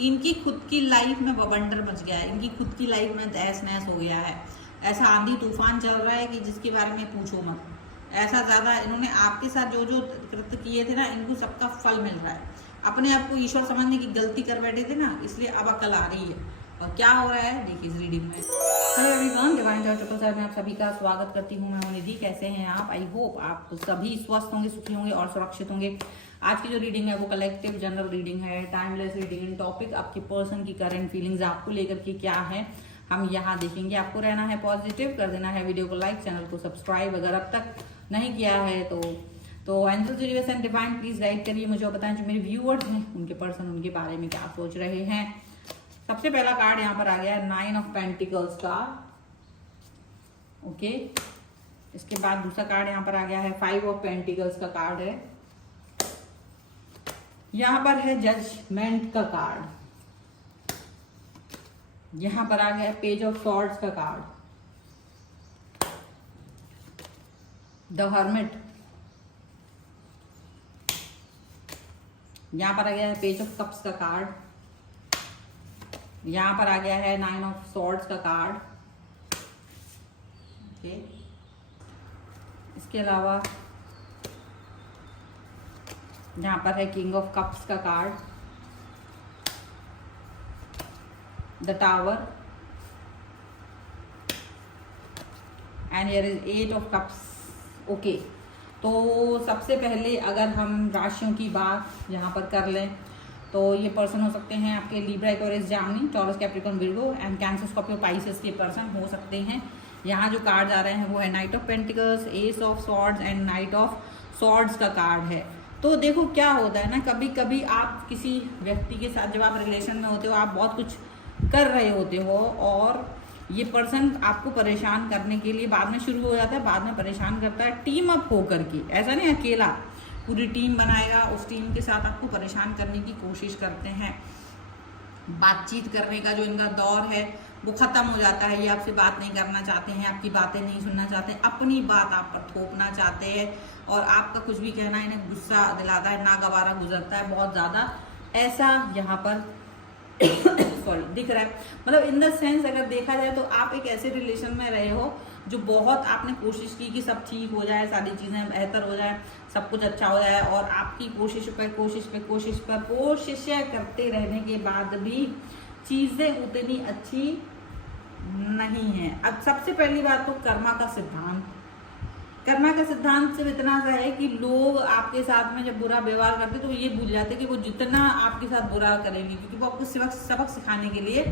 इनकी खुद की लाइफ में बवंडर मच गया है, इनकी खुद की लाइफ में तहस नहस हो गया है। ऐसा आंधी तूफान चल रहा है कि जिसके बारे में पूछो मत। ऐसा ज़्यादा इन्होंने आपके साथ जो जो कृत्य किए थे ना, इनको सबका फल मिल रहा है। अपने आप को ईश्वर समझने की गलती कर बैठे थे ना, इसलिए अब अकल आ रही है। और क्या हो रहा है देखिए इस रीडिंग में। Hello everyone, divine triple sir में आप सभी का स्वागत करती हूँ। मैं हूँ निधि। कैसे हैं आप? आई होप आप सभी स्वस्थ होंगे, सुखी होंगे और सुरक्षित होंगे। आज की जो रीडिंग है वो कलेक्टिव जनरल रीडिंग है, टाइमलेस रीडिंग। इन टॉपिक आपकी पर्सन की करंट फीलिंग्स आपको लेकर के क्या है हम यहाँ देखेंगे। आपको रहना है पॉजिटिव, कर देना है वीडियो को लाइक, चैनल को सब्सक्राइब अगर अब तक नहीं किया है तो angels universe and divine please guide करिए मुझे और बताएं जो मेरे व्यूअर्स हैं उनके पर्सन उनके बारे में क्या सोच रहे हैं। सबसे पहला कार्ड यहाँ पर आ गया है 9 ऑफ पेंटिकल्स का। ओके, इसके बाद दूसरा कार्ड यहाँ पर आ गया है 5 ऑफ पेंटिकल्स का कार्ड है। यहाँ पर है जजमेंट का कार्ड। यहाँ पर आ गया है पेज ऑफ सॉर्ड्स का कार्ड, द हर्मिट। यहाँ पर आ गया है पेज ऑफ कप्स का कार्ड। यहाँ पर आ गया है 9 ऑफ सॉर्ड्स का कार्ड। ओके, इसके अलावा यहाँ पर है किंग ऑफ कप्स का card, the tower, and here is 8 of cups. Okay, तो सबसे पहले अगर हम राशियों की बात यहाँ पर कर लें तो ये पर्सन हो सकते हैं आपके Libra, Aquarius, Jamini, taurus, Capricorn, Virgo and cancer, Scorpio, Pisces के पर्सन हो सकते हैं। यहाँ जो कार्ड आ रहे हैं वो है night of pentacles, S of swords and night of swords का कार्ड है। तो देखो क्या होता है ना, कभी कभी आप किसी व्यक्ति के साथ जब आप रिलेशन में होते हो, आप बहुत कुछ कर रहे होते हो और ये पर्सन आपको परेशान करने के लिए बाद में शुरू हो जाता है, बाद में परेशान करता है टीम अप होकर के। ऐसा नहीं अकेला, पूरी टीम बनाएगा, उस टीम के साथ आपको परेशान करने की कोशिश करते हैं। बातचीत करने का जो इनका दौर है वो खत्म हो जाता है। ये आपसे बात नहीं करना चाहते हैं, आपकी बातें नहीं सुनना चाहते, अपनी बात आप पर थोपना चाहते हैं और आपका कुछ भी कहना इन्हें गुस्सा दिलाता है, नागवारा गुजरता है बहुत ज़्यादा। ऐसा यहाँ पर सॉरी दिख रहा है। मतलब इन द सेंस अगर देखा जाए तो आप एक ऐसे रिलेशन में रहे हो जो बहुत आपने कोशिश की कि सब ठीक हो जाए, सारी चीज़ें बेहतर हो जाए, सब कुछ अच्छा हो जाए और आपकी कोशिशें करते रहने के बाद भी चीज़ें उतनी अच्छी नहीं है। अब सबसे पहली बात तो कर्मा का सिद्धांत सिर्फ इतना सा है कि लोग आपके साथ में जब बुरा व्यवहार करते तो ये भूल जाते कि वो जितना आपके साथ बुरा करेंगे, क्योंकि वो आपको सबक सिखाने के लिए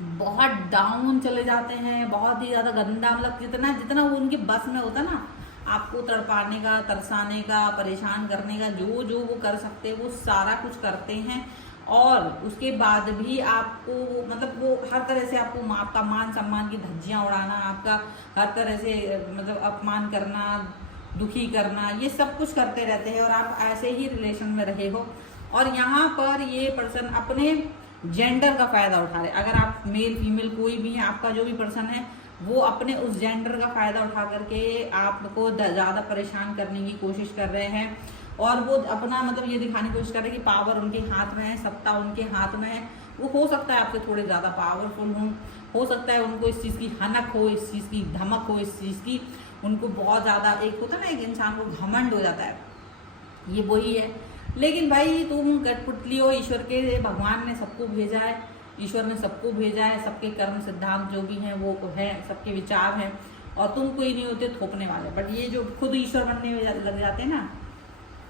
बहुत डाउन चले जाते हैं, बहुत ही ज़्यादा गंदा, मतलब जितना वो उनके बस में होता ना, आपको तड़पाने का, तरसाने का, परेशान करने का, जो वो कर सकते हैं वो सारा कुछ करते हैं। और उसके बाद भी आपको मतलब वो हर तरह से आपको आपका मान सम्मान की धज्जियां उड़ाना, आपका हर तरह से मतलब अपमान करना, दुखी करना, ये सब कुछ करते रहते हैं और आप ऐसे ही रिलेशन में रहे हो। और यहाँ पर ये पर्सन अपने जेंडर का फायदा उठा रहे। अगर आप मेल फीमेल कोई भी है, आपका जो भी पर्सन है वो अपने उस जेंडर का फायदा उठा करके आपको ज़्यादा परेशान करने की कोशिश कर रहे हैं और वो अपना मतलब ये दिखाने की कोशिश कर रहे हैं कि पावर उनके हाथ में है, सत्ता उनके हाथ में है। वो हो सकता है आपसे थोड़े ज़्यादा पावरफुल हो सकता है उनको इस चीज़ की हनक हो, इस चीज़ की धमक हो, इस चीज़ की उनको बहुत ज़्यादा, एक होता है ना एक इंसान को घमंड हो जाता है, ये वही है। लेकिन भाई तुम कठपुतली हो, ईश्वर के, भगवान ने सबको भेजा है, ईश्वर ने सबको भेजा है, सबके कर्म सिद्धांत जो भी हैं वो है, सबके विचार हैं और तुम कोई नहीं होते थोपने वाले। बट ये जो खुद ईश्वर बनने में लग जाते हैं ना,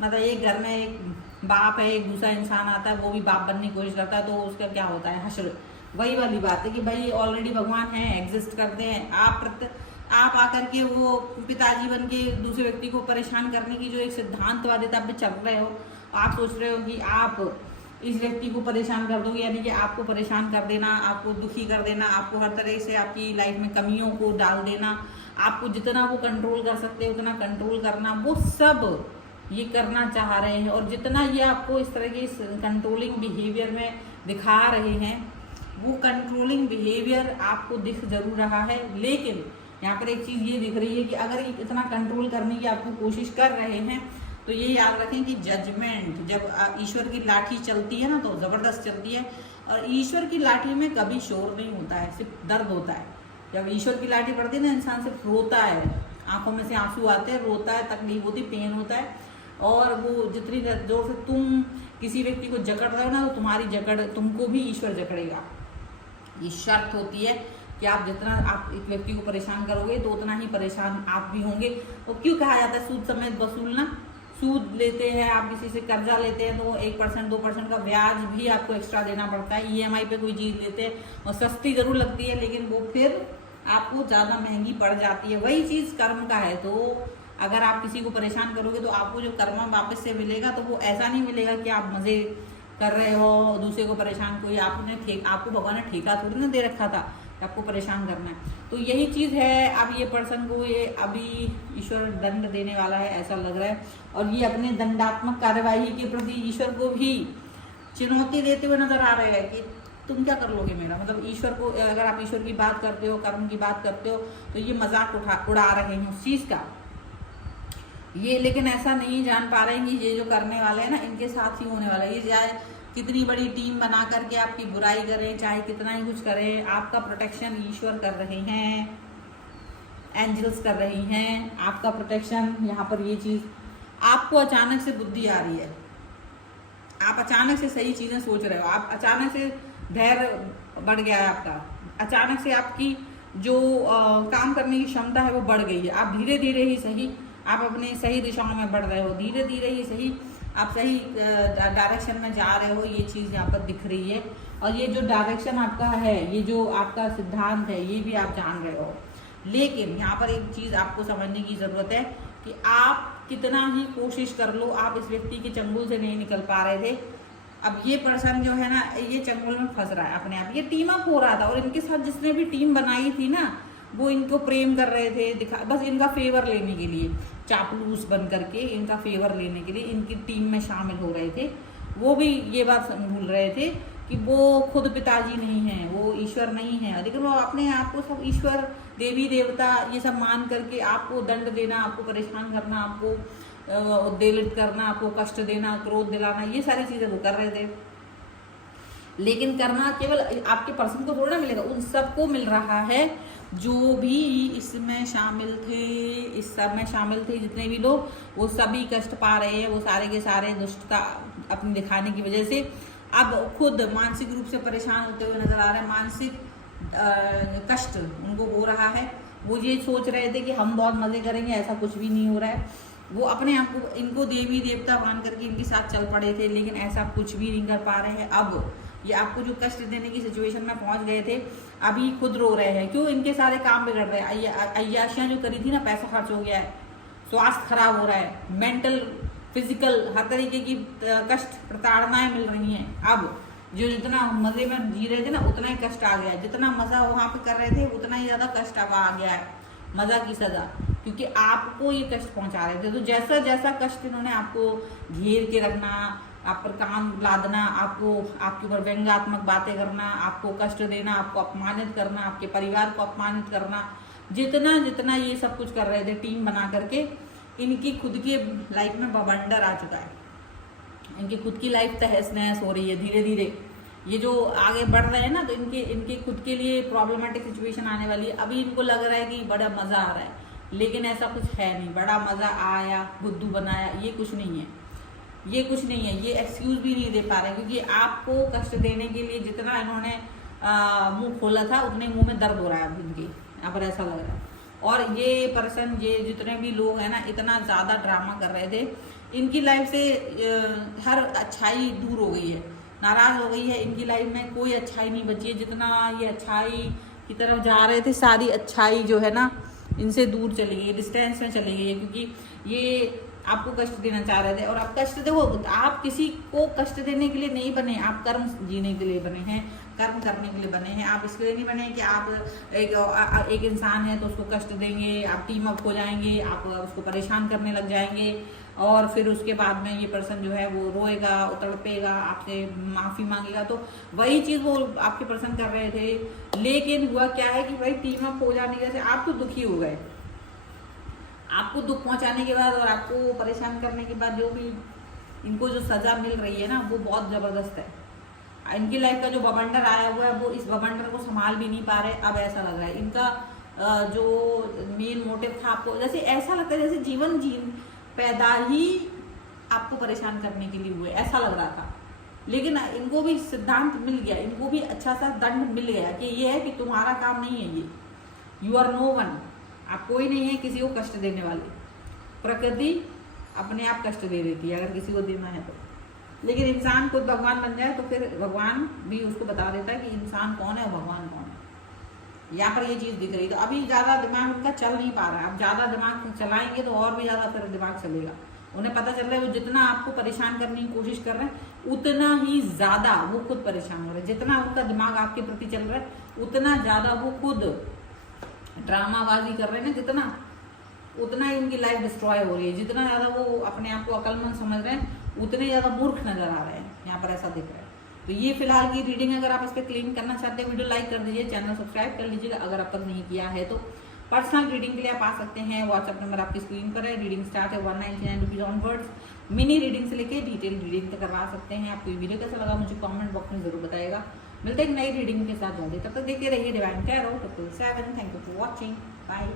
मतलब एक घर में एक बाप है, एक दूसरा इंसान आता है, वो भी बाप बनने की कोशिश करता है, तो उसका क्या होता है हश्र। वही वाली बात है कि भाई ऑलरेडी भगवान हैं, एग्जिस्ट करते हैं, आप आकर के वो पिताजी बन के दूसरे व्यक्ति को परेशान करने की जो एक सिद्धांतवादिता पे चल रहे हो, आप सोच रहे हो कि आप इस व्यक्ति को परेशान कर दोगे, यानी कि आपको परेशान कर देना, आपको दुखी कर देना, आपको हर तरह से आपकी लाइफ में कमियों को डाल देना, आपको जितना वो कंट्रोल कर सकते हैं उतना कंट्रोल करना, वो सब ये करना चाह रहे हैं। और जितना ये आपको इस तरह के कंट्रोलिंग बिहेवियर में दिखा रहे हैं, वो कंट्रोलिंग बिहेवियर आपको दिख जरूर रहा है। लेकिन यहाँ पर एक चीज़ ये दिख रही है कि अगर इतना कंट्रोल करने की आपको कोशिश कर रहे हैं तो ये याद रखें कि जजमेंट, जब ईश्वर की लाठी चलती है ना तो ज़बरदस्त चलती है, और ईश्वर की लाठी में कभी शोर नहीं होता है, सिर्फ दर्द होता है। जब ईश्वर की लाठी पड़ती है ना, इंसान सिर्फ रोता है, आंखों में से आंसू आते हैं, रोता है, तकलीफ होती, पेन होता है। और वो जितनी जोर से तुम किसी व्यक्ति को जकड़ रहे हो ना, तो तुम्हारी जकड़ तुमको भी ईश्वर जकड़ेगा। ये शर्त होती है कि आप जितना आप एक व्यक्ति को परेशान करोगे तो उतना ही परेशान आप भी होंगे। तो क्यों कहा जाता है सूद समेत वसूलना? सूद लेते हैं आप, किसी से कर्जा लेते हैं तो 1% 2% का ब्याज भी आपको एक्स्ट्रा देना पड़ता है। EMI पे कोई चीज़ लेते हैं और सस्ती जरूर लगती है, लेकिन वो फिर आपको ज़्यादा महंगी पड़ जाती है। वही चीज़ कर्म का है। तो अगर आप किसी को परेशान करोगे तो आपको जो कर्म वापस से मिलेगा, तो वो ऐसा नहीं मिलेगा कि आप मज़े कर रहे हो दूसरे को परेशान, कोई आपको भगवान ने ठेका थोड़ी ना दे रखा था कि आपको परेशान करना है। तो यही चीज़ है। अब ये पर्सन को ये अभी ईश्वर दंड देने वाला है ऐसा लग रहा है, और ये अपने दंडात्मक कार्यवाही के प्रति ईश्वर को भी चुनौती देते हुए नजर आ रहे हैं कि तुम क्या कर लोगे मेरा। मतलब ईश्वर को, अगर आप ईश्वर की बात करते हो, कर्म की बात करते हो, तो ये मजाक उड़ा रहे हैं उस चीज़ का। ये लेकिन ऐसा नहीं जान पा रहे हैं कि ये जो करने वाले हैं ना, इनके साथ ही होने वाला है। ये चाहे कितनी बड़ी टीम बना करके आपकी बुराई करें, चाहे कितना ही कुछ करें, आपका प्रोटेक्शन ईश्वर कर रहे हैं, एंजल्स कर रही हैं आपका प्रोटेक्शन। यहाँ पर ये चीज़ आपको अचानक से बुद्धि आ रही है, आप अचानक से सही चीज़ें सोच रहे हो, आप अचानक से धैर्य बढ़ गया है आपका, अचानक से आपकी जो काम करने की क्षमता है वो बढ़ गई है। आप धीरे धीरे ही सही, आप अपने सही दिशाओं में बढ़ रहे हो, धीरे धीरे ही सही आप सही डायरेक्शन में जा रहे हो। ये चीज़ यहाँ पर दिख रही है। और ये जो डायरेक्शन आपका है, ये जो आपका सिद्धांत है, ये भी आप जान रहे हो। लेकिन यहाँ पर एक चीज़ आपको समझने की ज़रूरत है कि आप कितना ही कोशिश कर लो, आप इस व्यक्ति के चंगुल से नहीं निकल पा रहे थे। अब ये पर्सन जो है ना, ये चंगुल में फंस रहा है अपने आप। ये टीम अप हो रहा था, और इनके साथ जिसने भी टीम बनाई थी ना, वो इनको प्रेम कर रहे थे, बस इनका फेवर लेने के लिए, चापलूस बन करके इनका फेवर लेने के लिए इनकी टीम में शामिल हो रहे थे। वो भी ये बात भूल रहे थे कि वो खुद पिताजी नहीं है, वो ईश्वर नहीं है, लेकिन वो अपने आप को सब ईश्वर, देवी देवता ये सब मान करके आपको दंड देना, आपको परेशान करना, आपको उद्वेलित करना, आपको कष्ट देना, क्रोध दिलाना, ये सारी चीज़ें वो कर रहे थे। लेकिन करना केवल आपके पर्सन को थोड़ा मिलेगा, उन सबको मिल रहा है जो भी इसमें शामिल थे, इस सब में शामिल थे जितने भी लोग, वो सभी कष्ट पा रहे हैं। वो सारे के सारे दुष्टता अपनी दिखाने की वजह से अब खुद मानसिक रूप से परेशान होते हुए नजर आ रहे हैं। मानसिक कष्ट उनको हो रहा है। वो ये सोच रहे थे कि हम बहुत मजे करेंगे, ऐसा कुछ भी नहीं हो रहा है। वो अपने आप को, इनको देवी देवता मान करके इनके साथ चल पड़े थे, लेकिन ऐसा कुछ भी नहीं कर पा रहे हैं। अब ये आपको जो कष्ट देने की सिचुएशन में पहुंच गए थे, अभी खुद रो रहे हैं। क्यों? इनके सारे काम बिगड़ रहे हैं। अय्याशियां जो करी थी ना, पैसा खर्च हो गया है, स्वास्थ्य खराब हो रहा है, मेंटल फिजिकल हर तरीके की कष्ट प्रताड़नाएं मिल रही हैं। अब जो जितना मजे में जी रहे थे ना, उतना ही कष्ट आ गया है। जितना मजा वहां पे कर रहे थे, उतना ही ज्यादा कष्ट अब आ गया है, मजा की सजा, क्योंकि आपको ये कष्ट पहुंचा रहे थे। तो जैसा जैसा कष्ट इन्होंने आपको घेर के रखना, आप पर काम लादना, आपको आपके ऊपर व्यंग्यात्मक बातें करना, आपको कष्ट देना, आपको अपमानित करना, आपके परिवार को अपमानित करना, जितना जितना ये सब कुछ कर रहे थे टीम बना करके, इनकी खुद के लाइफ में बवंडर आ चुका है। इनकी खुद की लाइफ तहस नहस हो रही है धीरे धीरे। ये जो आगे बढ़ रहे हैं ना, तो इनके खुद के लिए प्रॉब्लमेटिक सिचुएशन आने वाली है। अभी इनको लग रहा है कि बड़ा मजा आ रहा है, लेकिन ऐसा कुछ है नहीं। बड़ा मजा आया, बुद्धू बनाया, ये कुछ नहीं है, ये कुछ नहीं है। ये एक्सक्यूज भी नहीं दे पा रहे, क्योंकि आपको कष्ट देने के लिए जितना इन्होंने मुंह खोला था, उतने मुंह में दर्द हो रहा है अब इनके, यहाँ पर ऐसा लग रहा है। और ये पर्सन, ये जितने भी लोग हैं ना, इतना ज़्यादा ड्रामा कर रहे थे, इनकी लाइफ से हर अच्छाई दूर हो गई है, नाराज हो गई है। इनकी लाइफ में कोई अच्छाई नहीं बची है। जितना ये अच्छाई की तरफ जा रहे थे, सारी अच्छाई जो है ना, इनसे दूर चली गई, डिस्टेंस में चली गई है, क्योंकि ये आपको कष्ट देना चाह रहे थे। और आप कष्ट देखो, आप किसी को कष्ट देने के लिए नहीं बने, आप कर्म जीने के लिए बने हैं, कर्म करने के लिए बने हैं। आप इसके लिए नहीं बने कि आप एक इंसान है तो उसको कष्ट देंगे, आप टीम अप हो जाएंगे, आप उसको परेशान करने लग जाएंगे, और फिर उसके बाद में ये पर्सन जो है वो रोएगा, तड़पेगा, आपसे माफ़ी मांगेगा। तो वही चीज़ वो आपके पर्सन कर रहे थे। लेकिन हुआ क्या है कि भाई टीम अप हो जाने के से आप तो दुखी हो गए, आपको दुख पहुंचाने के बाद और आपको परेशान करने के बाद जो भी इनको जो सजा मिल रही है ना, वो बहुत जबरदस्त है। इनकी लाइफ का जो बवंडर आया हुआ है, वो इस बवंडर को संभाल भी नहीं पा रहे। अब ऐसा लग रहा है इनका जो मेन मोटिव था, आपको जैसे ऐसा लगता है जैसे जीवन पैदा ही आपको परेशान करने के लिए हुए, ऐसा लग रहा था। लेकिन इनको भी सिद्धांत मिल गया, इनको भी अच्छा सा दंड मिल गया कि ये है कि तुम्हारा काम नहीं है ये, यू आर नो वन, आप कोई नहीं है किसी को कष्ट देने वाले। प्रकृति अपने आप कष्ट दे देती है अगर किसी को देना है तो। लेकिन इंसान खुद भगवान बन जाए तो फिर भगवान भी उसको बता देता है कि इंसान कौन है और भगवान कौन है। यहाँ पर ये चीज़ दिख रही। तो अभी ज़्यादा दिमाग उनका चल नहीं पा रहा है। अब ज़्यादा दिमाग चलाएंगे तो और भी ज़्यादा फिर दिमाग चलेगा। उन्हें पता चल रहा है वो जितना आपको परेशान करने की कोशिश कर रहे हैं उतना ही ज़्यादा वो खुद परेशान हो रहे हैं। जितना उनका दिमाग आपके प्रति चल रहा है उतना ज़्यादा वो खुद ड्रामाबाजी कर रहे हैं ना, जितना उतना ही उनकी लाइफ डिस्ट्रॉय हो रही है। जितना ज़्यादा वो अपने आप को अक्लमंद समझ रहे हैं उतने ज़्यादा मूर्ख नजर आ रहे हैं। यहाँ पर ऐसा दिख रहा है। तो ये फिलहाल की रीडिंग, अगर आप इस पर क्लेम करना चाहते हैं वीडियो लाइक कर दीजिए, चैनल सब्सक्राइब कर लीजिएगा अगर अब तक नहीं किया है तो। पर्सनल रीडिंग के लिए आप आ सकते हैं, व्हाट्सएप नंबर आपकी स्क्रीन पर है। रीडिंग स्टार्ट है 199 रुपीज़ ऑनवर्ड्स। मिनी रीडिंग से लेके डिटेल रीडिंग तक करवा सकते हैं। आपको ये वीडियो कैसा लगा मुझे कमेंट बॉक्स में जरूर बताएगा। मिलते हैं एक नई रीडिंग के साथ जल्दी, तब तक देखते रहिए Divine Tarot. Thank you for watching, bye.